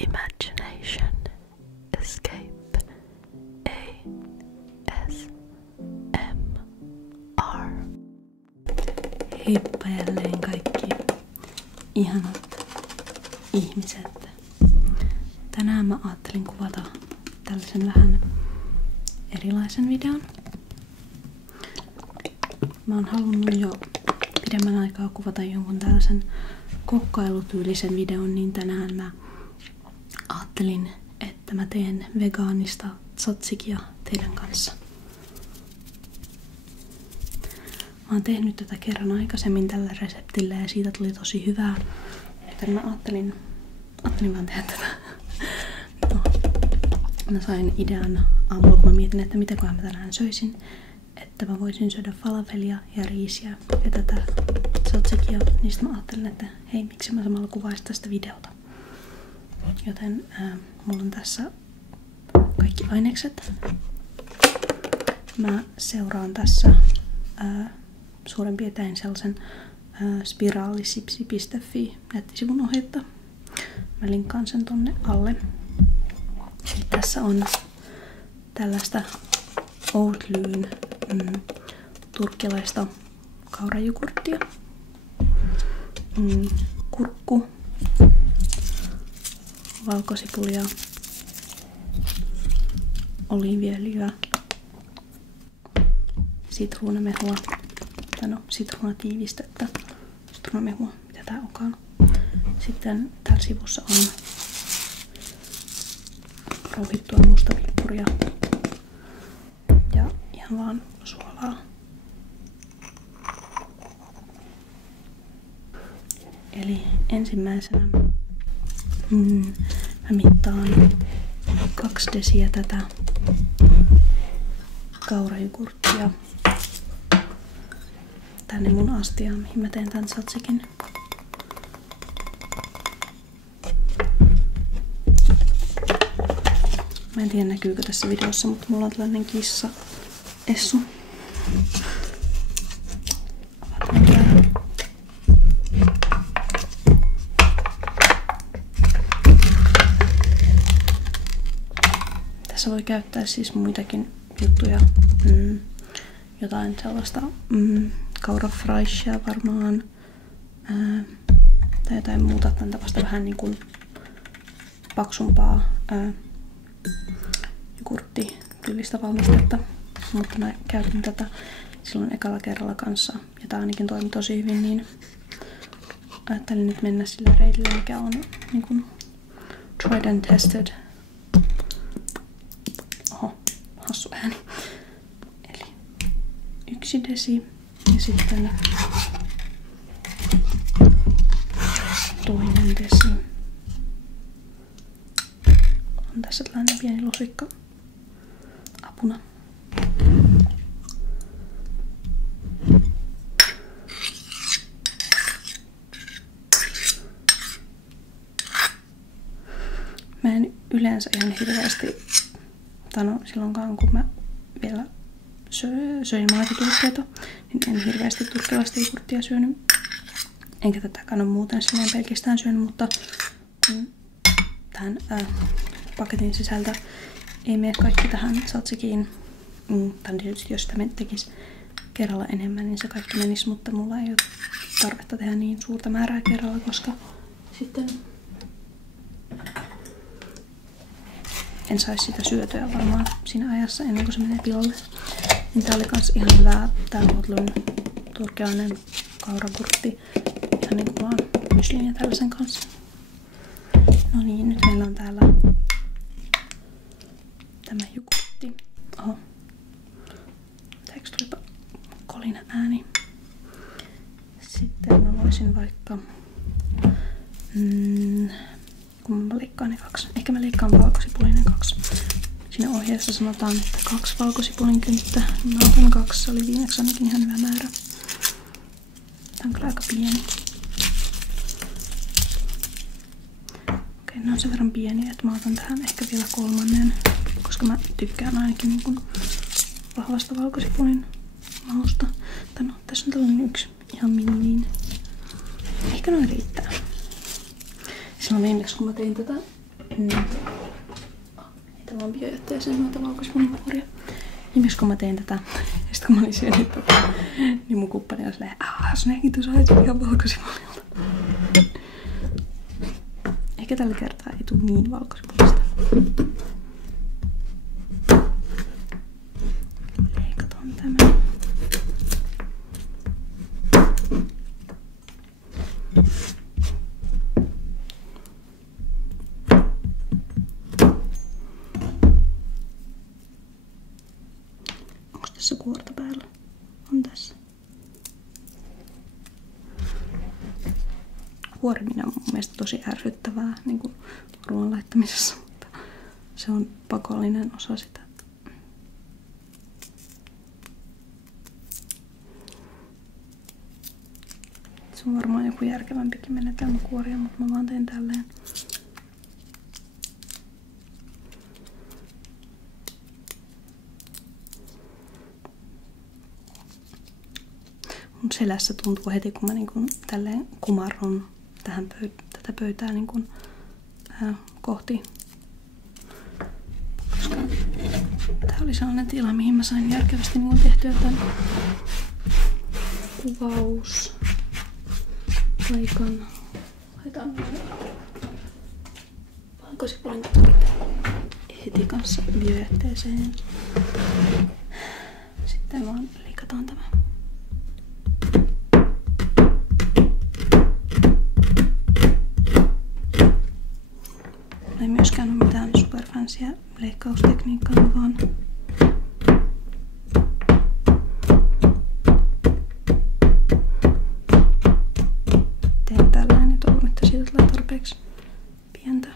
Imagination Escape ASMR. Heippa jälleen kaikki ihanat ihmiset. Tänään mä ajattelin kuvata tällaisen vähän erilaisen videon. Mä oon halunnut jo pidemmän aikaa kuvata jonkun tällaisen kokkailutyylisen videon, niin tänään mä ajattelin, että mä teen vegaanista tzatzikia teidän kanssa. Mä oon tehnyt tätä kerran aikaisemmin tällä reseptillä ja siitä tuli tosi hyvää, joten mä ajattelin vaan tehdä tätä. No, mä sain idean aamulla, kun mä mietin, että mitäköhän mä tänään söisin, että mä voisin syödä falafelia ja riisiä ja tätä tzatzikia, niin mä ajattelin, että hei, miksi mä samalla kuvaisin tästä videota. Joten mulla on tässä kaikki ainekset. Mä seuraan tässä suurin piirtein sellaisen spiraalisipsi.fi nettisivun ohjetta. Mä linkkaan sen tonne alle. Sitten tässä on tällaista Oatlyn turkkilaista kaurajogurttia, kurkku, valkosipulia, oliiviöljyä, sitruunamehua, sitruunatiivistettä, sitruunamehua, mitä tää onkaan. Sitten täällä sivussa on rouhittua mustapippuria ja ihan vaan suolaa. Eli ensimmäisenä mä mittaan 2 desiä tätä kaurajogurttia tänne mun astiaan, mihin mä teen tän tzatzikin. Mä en tiedä näkyykö tässä videossa, mutta mulla on tällainen kissa Essu. Tässä voi käyttää siis muitakin juttuja. Jotain sellaista kaurafraishia varmaan. Tai jotain muuta tämän tapaista vähän niin kuin paksumpaa jogurttityylistä valmistetta. Mutta mä käytin tätä silloin ekalla kerralla kanssa. Ja tää ainakin toimi tosi hyvin, niin ajattelin nyt mennä sillä reitillä, mikä on niin kuin tried and tested. Oho, hassu ääni. Eli 1 desi ja sitten toinen desi. On tässä tällainen pieni lusikka apuna. Mä en yleensä ihan hirveästi, silloinkaan kun mä vielä söin maitotuotteita, niin en hirveästi turkkilaista jogurttia syönyt. Enkä tätäkään ole muuten silleen pelkästään syönyt, mutta tähän paketin sisältä ei mene kaikki tähän tzatzikiin. Tai tietysti jos sitä tekisi kerralla enemmän, niin se kaikki menisi, mutta mulla ei ole tarvetta tehdä niin suurta määrää kerralla, koska sitten en saisi sitä syötyä varmaan siinä ajassa ennen kuin se menee pilalle. Niin tää oli kans ihan hyvää, tää Oatlyn turkilainen kauragurtti. Ihan niinku vaan myslin ja tällaisen kanssa. No niin, nyt meillä on täällä tämä jogurtti. Oho. Teekö tulipa kolina ääni? Sitten mä voisin vaikka kun mä leikkaan ne 2. Ehkä mä leikkaan valkosipulinen 2. Siinä ohjeessa sanotaan, että 2 valkosipulin kynttä. Mä otan 2, se oli viimeksi ainakin ihan hyvä määrä. Tää on kyllä aika pieni. Okei, ne on sen verran pieniä, että mä otan tähän ehkä vielä 3, koska mä tykkään ainakin niin kuin vahvasta valkosipulin mausta. No, tässä on tällainen 1 ihan miniin. Ehkä noin riittää. Silloin viimeksi kun mä tein tätä Niitä vaan biojätteeseen noita valkosipulinkuoria. Ja myös kun mä tein tätä, ja sit kun mä olin syönyt niin mun kumppani oli silleen, Snäkin tu sait ihan valkosipulilta. Ehkä tällä kertaa ei tuu niin valkosipulista. Leikataan tämä. Onko tässä kuorta päällä? On tässä. Kuoriminen on mun mielestä tosi ärsyttävää niin kuin ruoan laittamisessa, mutta se on pakollinen osa sitä. Se on varmaan joku järkevämpikin menetelmä kuoria, mutta mä vaan teen tälleen. Mun selässä tuntuu heti, kun mä niin kun tälleen kumarron tätä pöytää niin kun, kohti. Koska tää oli sellainen tila, mihin mä sain järkevästi niin kun tehtyä tän kuvauspaikan. Laitan valkosipulin heti kanssa biojätteeseen. Sitten vaan leikataan tämä. Ei myöskään ole mitään superfansia leikkaustekniikkaa, vaan teen tällään ja toivon, että siitä tulee tarpeeksi pientä.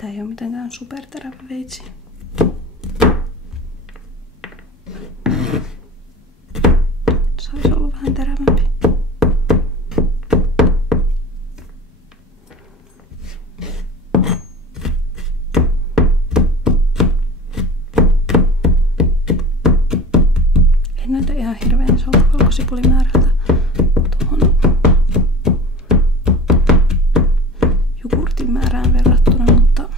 Tää ei oo mitenkään superterävä veitsi. Saisi olla vähän terävämpi. Ei näytä ihan hirveän isolta valkosipulimäärältä tuohon jogurtin määrään verrattuna, mutta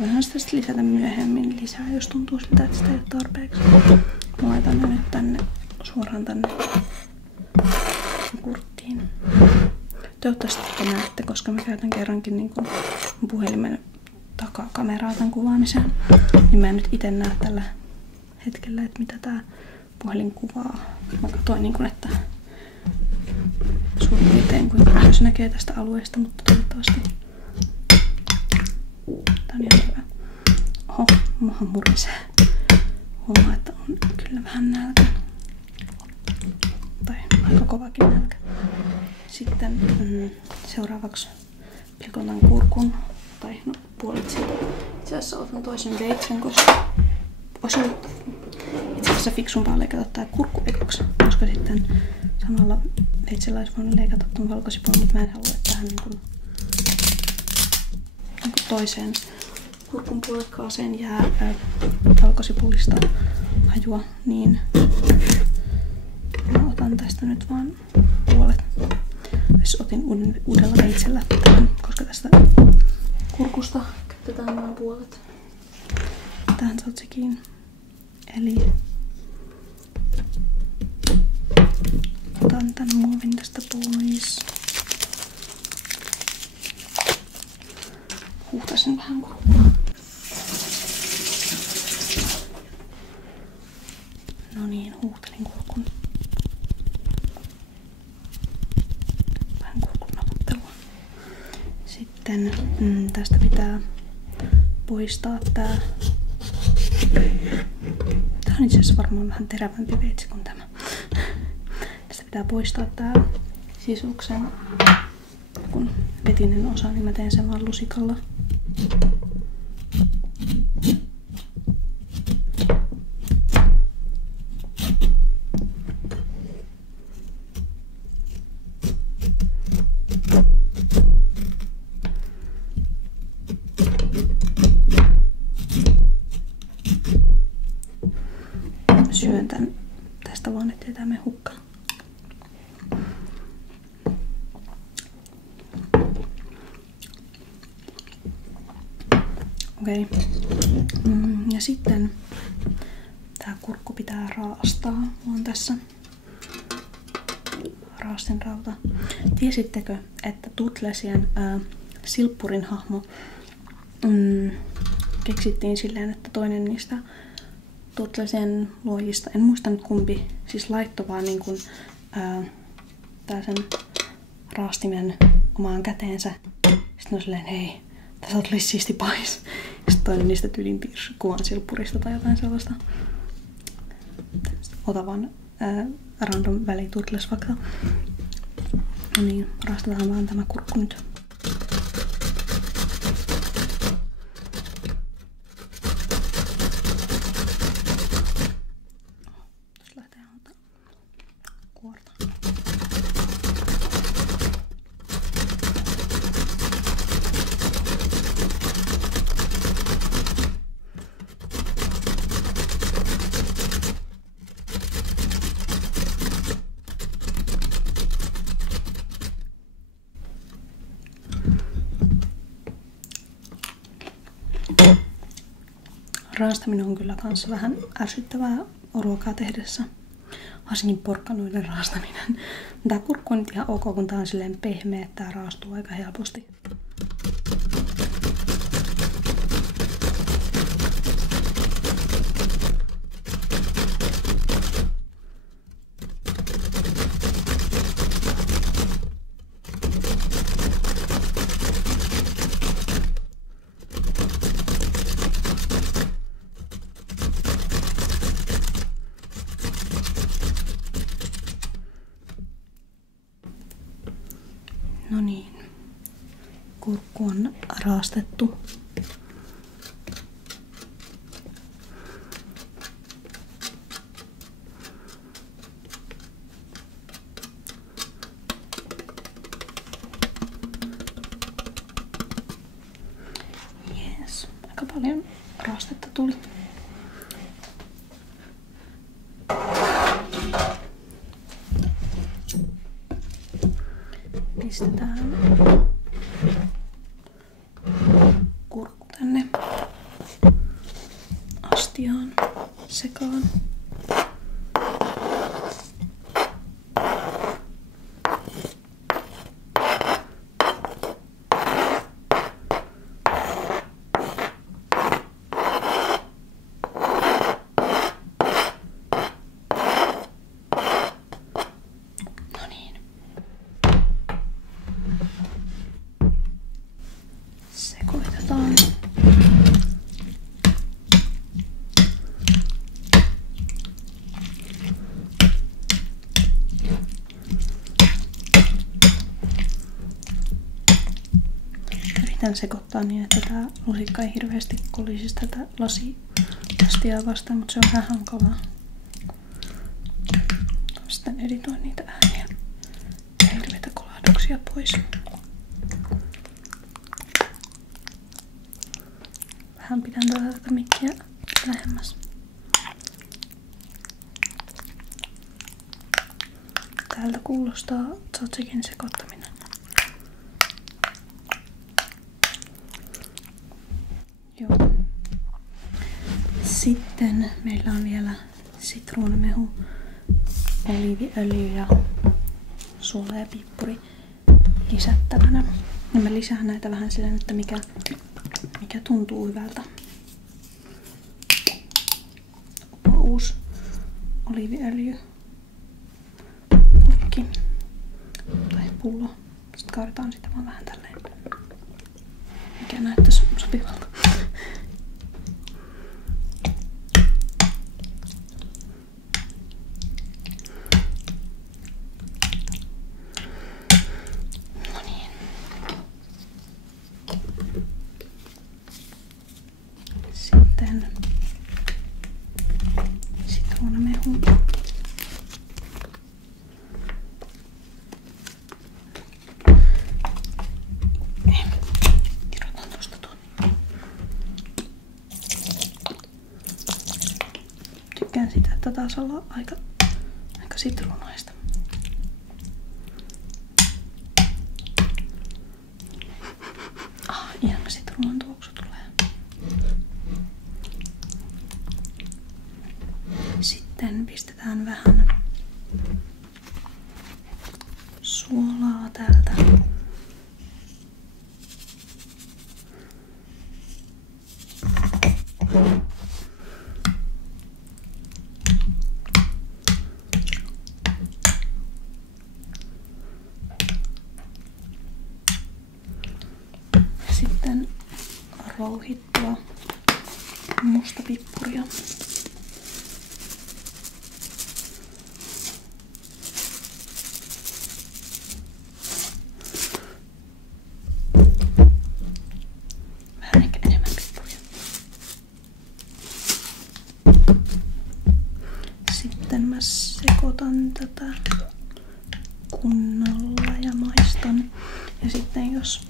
voihan sitä sitten lisätä myöhemmin lisää, jos tuntuu siltä, että sitä ei ole tarpeeksi. Mä laitan ne nyt tänne suoraan tänne jogurttiin. Toivottavasti te näette, koska mä käytän kerrankin niin kun puhelimen takakameraa tämän kuvaamiseen. Niin mä en nyt ite näe tällä hetkellä, että mitä tää puhelin kuvaa. Mä katsoin niin kun, että suurin piirtein kuinka paljon se näkee tästä alueesta, mutta toivottavasti tää on ihan hyvä. Oho, muahan murisee. Huomaa, että on kyllä vähän nälkä. Tai aika kovakin nälkä. Sitten seuraavaksi pilkotan kurkun. Tai no puolet siitä. Itse asiassa otan toisen veitsen, koska olisi ollut itse asiassa fiksumpaa leikata tää kurkku ekoksi. Koska sitten samalla veitsellä olisi voinut leikata ton valkosipulin, mutta mä en halua, että tähän niin toiseen kurkun puolikkaaseen jää valkosipulista hajua, niin mä otan tästä nyt vaan puolet. Siis otin uudella veitsellä tämän, koska tästä kurkusta käytetään vain puolet. Tähän saat sekin. Eli otan tän muovin tästä pois. Huuhtasin vähän kurkua. No niin, huuhtelin kurkun. Vähän kurkun naputtelua. Sitten tästä pitää poistaa tää. Tää on itse asiassa varmaan vähän terävämpi veitsi kuin tämä. Tästä pitää poistaa tää sisuksen kun vetinen osa, niin mä teen sen vaan lusikalla. Okei. Ja sitten tää kurkku pitää raastaa. Mulla on tässä raastinrauta. Tiesittekö, että Tutlesien silppurin hahmo keksittiin silleen, että toinen niistä Tutlesien luojista, en muista nyt kumpi, siis laittoi vaan niin kuin, tää sen raastimen omaan käteensä. Sitten on silleen, hei, tässä tulisi siisti pais. Sitten toinen niistä tyylin piirsi kuvan silppurista tai jotain sellaista. Ota vaan random väli Tutles-fakta. No niin, raastetaan vaan tämä kurkku nyt. Tässä lähtee ottaa kuorta. Raastaminen on kyllä kans vähän ärsyttävää ruokaa tehdessä. Varsinkin porkkanoiden raastaminen. Tää kurkku on nyt ihan ok, kun tää on silleen pehmeä, että tää raastuu aika helposti. No niin, kurkku on raastettu. Jees, aika paljon raastetta tuli. Pistetään kurkku tänne astiaan sekaan. Sekoitetaan. Yritän sekoittaa niin, että tää lusikka ei hirveästi kolisi tätä lasiastiaa vastaan, mutta se on vähän hankalaa. Sitten editoin niitä ääniä ja hirveitä kolahduksia pois. Vähän pidän tätä mikkiä lähemmäs. Täältä kuulostaa tsotsekin sekoittaminen. Joo. Sitten meillä on vielä sitruunamehu, oliiviöljy ja suola ja pippuri lisättävänä. Ja mä lisään näitä vähän silleen, että mikä tuntuu hyvältä. Uusi oliiviöljy. Purkki. Tai pullo. Sitten kaadetaan sitä vaan vähän tälleen. Mikä näyttäisi sopivalta. No niin. Sitten sitruunamehu. Kirjoitan tuosta tuon. Tykkään sitä, että taas ollaan aika sitruunaista. Ihana sitruunan tuoksu tulee. sitten pistetään vähän suolaa täältä. Sitten rouhittua mustapippuria. Vähän ehkä enemmän pippuria. Sitten mä sekoitan tätä kunnolla ja maistan. Ja sitten jos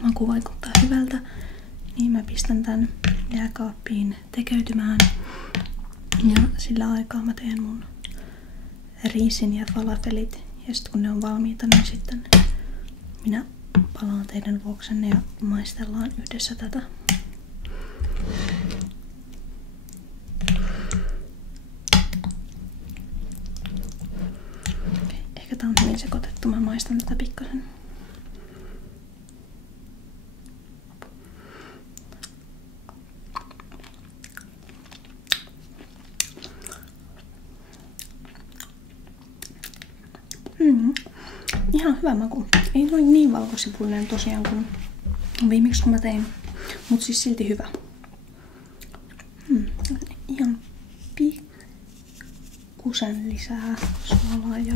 maku vaikuttaa hyvältä, niin mä pistän tän jääkaappiin tekeytymään. Ja sillä aikaa mä teen mun riisin ja falafelit. Ja sit kun ne on valmiita, niin sitten minä palaan teidän luoksenne ja maistellaan yhdessä tätä. Ehkä tää on hyvin sekoitettu. Mä maistan tätä pikkasen. Ihan hyvä maku. Ei ole niin valkosipullinen tosiaan kuin viimeksi kun mä tein, mutta siis silti hyvä. Ihan pikkusen lisää suolaa ja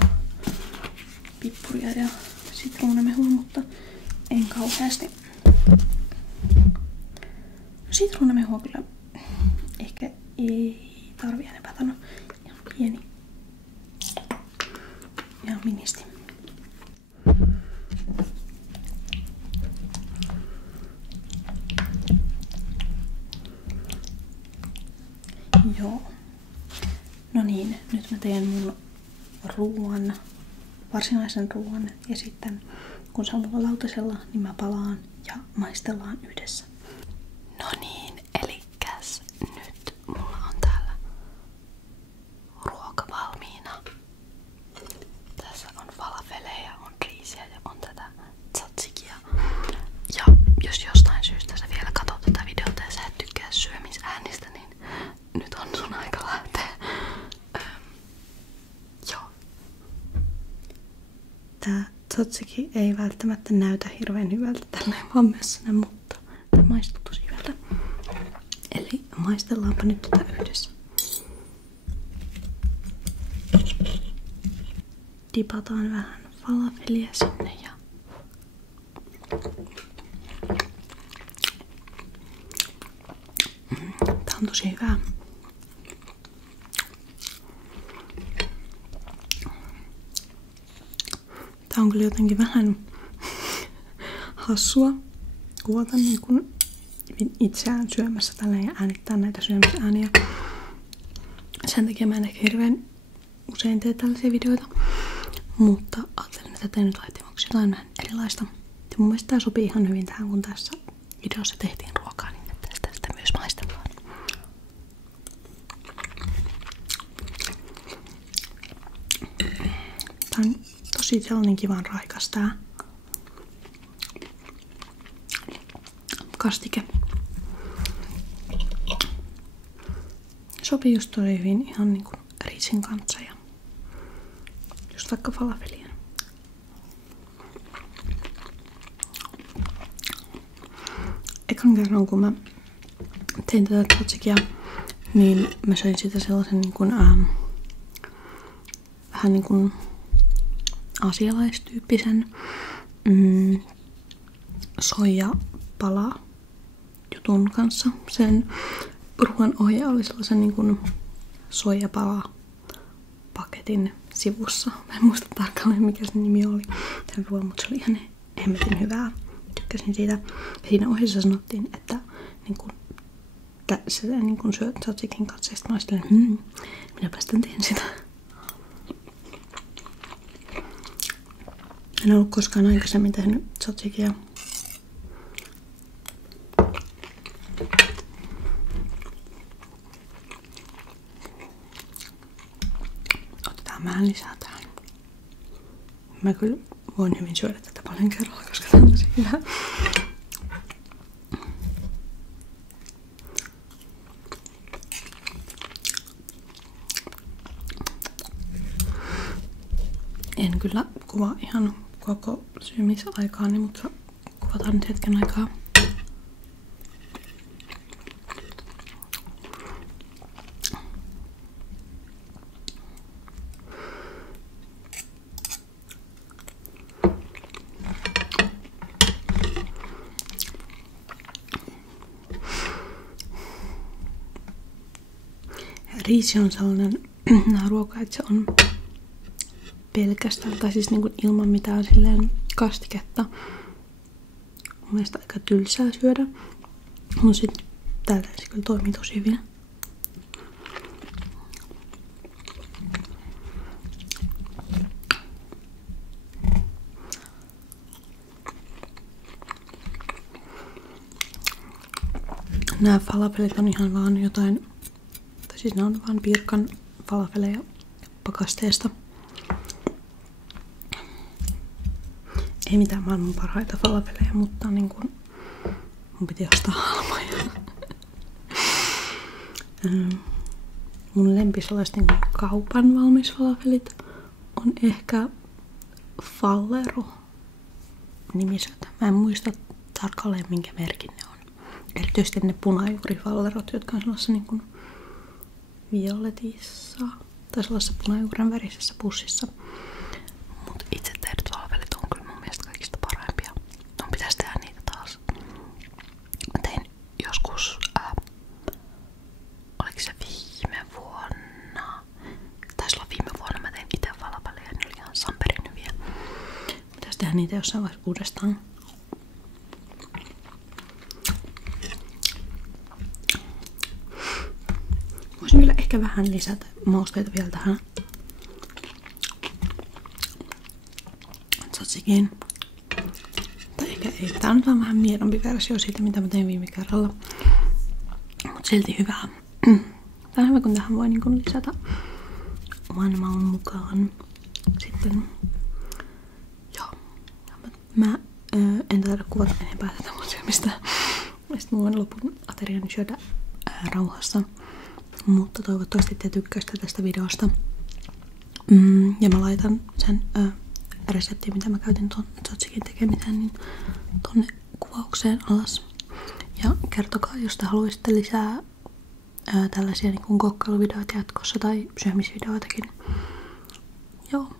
pippuria ja sitruunamehua, mutta en kauheasti. Sitruunamehua kyllä ehkä ei tarvi enempää. Tää on ihan pieni. Ihan ministi. Joo. No niin, nyt mä teen mun ruoan, varsinaisen ruoan ja sitten kun se on mulla lautasella, niin mä palaan ja maistellaan yhdessä. No niin, elikkäs nyt mulla on täällä ruoka valmiina. Tässä on falafeleja, on riisiä ja on tätä tzatzikia. Ja jos jostain syystä sä vielä katsot tätä videota ja sä et tykkää syömisäänistä, niin nyt on sun aika lähteä. Joo. Tää tzatziki ei välttämättä näytä hirveän hyvältä tälleen vammessana, mutta tää maistuu tosi hyvältä. Eli maistellaanpa nyt tätä yhdessä. Dipataan vähän falafelia sinne ja tää on tosi hyvää. Tää on kyllä jotenkin vähän hassua kuvata niin kuin itseään syömässä tälleen ja äänittää näitä syömisääniä. Sen takia mä en ehkä hirveän usein tee tällaisia videoita. Mutta ajattelin, että teen nyt laittimaksi jotain vähän erilaista. Ja mun mielestä tää sopii ihan hyvin tähän, kun tässä videossa tehtiin ruokaa, niin että sitä myös maistellaan. Tää on tosi sellainen kivan raikas tää kastike. Sopii just tosi hyvin ihan niinku riisin kanssa ja just vaikka falafelien. Ekan kerran kun mä tein tätä tzatzikia, niin mä söin sitä sellaisen niin kuin, vähän niin kuin aasialaistyyppisen soijapala jutun kanssa. Sen ruoan ohje oli sellaisen niin kuin soijapala paketin sivussa. Mä en muista tarkalleen mikä se nimi oli tämän ruoan, mutta se oli ihan hemmetin hyvää. Tykkäsin siitä. Ja siinä ohjeessa sanottiin, että niin kun, se niin kun syöt tzatzikin kanssa. Ja sitten mä olin minäpä sitten teen sitä. En ollut koskaan aikaisemmin tehnyt tzatzikia. mä kyllä voin hyvin syödä tätä paljon kerralla, koska tää on tosi hyvä. En kyllä kuvaa ihan koko syömisaikaani, mutta kuvataan nyt hetken aikaa. Riisi on sellainen ruoka, että se on pelkästään, tai siis niin kuin ilman mitään silleen kastiketta. Mun mielestä aika tylsää syödä. Mutta sitten tältä se kyllä toimii tosi hyvin. Nämä falafelit on ihan vaan jotain, tai siis ne on vaan Pirkan falafeleja pakasteesta. Ei mitään maailman parhaita falafeleja, mutta niin kun mun piti ostaa halpoja. Mun lempisalaista niin kaupan valmisfalafelit on ehkä Fallero nimiset. Mä en muista tarkalleen minkä merkin ne on. Erityisesti ne punajuurifallerot, jotka on sellaisessa niin kuin violetissa tai sellaisessa punajuuren värisessä pussissa. Mut itse tehdyt falafelit on kyllä mun mielestä kaikista parhaimpia. No pitäis tehdä niitä taas. Mä tein joskus, oliko se viime vuonna? Taisi olla viime vuonna mä tein itse falafeleja, ne oli ihan samperin hyviä. Pitäis tehdä niitä jossain vaiheessa uudestaan. Voisin kyllä ehkä vähän lisätä mausteita vielä tähän tzatzikeen. Tai ehkä ei. Tää on vähän miedompi versio siitä, mitä mä tein viime kerralla. Mut silti hyvää. Tää on hyvä, kun tähän voi niin kun lisätä oman maun mukaan. Sitten joo. Mä en taida kuvata enempää tätä mun syömistä. Sitten mä voin lopun aterian syödä rauhassa. Mutta toivottavasti te tykkäsitte tästä videosta. Ja mä laitan sen reseptin, mitä mä käytin tuon tzatzikeen tekemiseen, niin tonne kuvaukseen alas. Ja kertokaa, jos te haluaisitte lisää tällaisia niin kuin kokkailuvideoita jatkossa tai syömisvideoitakin. Joo.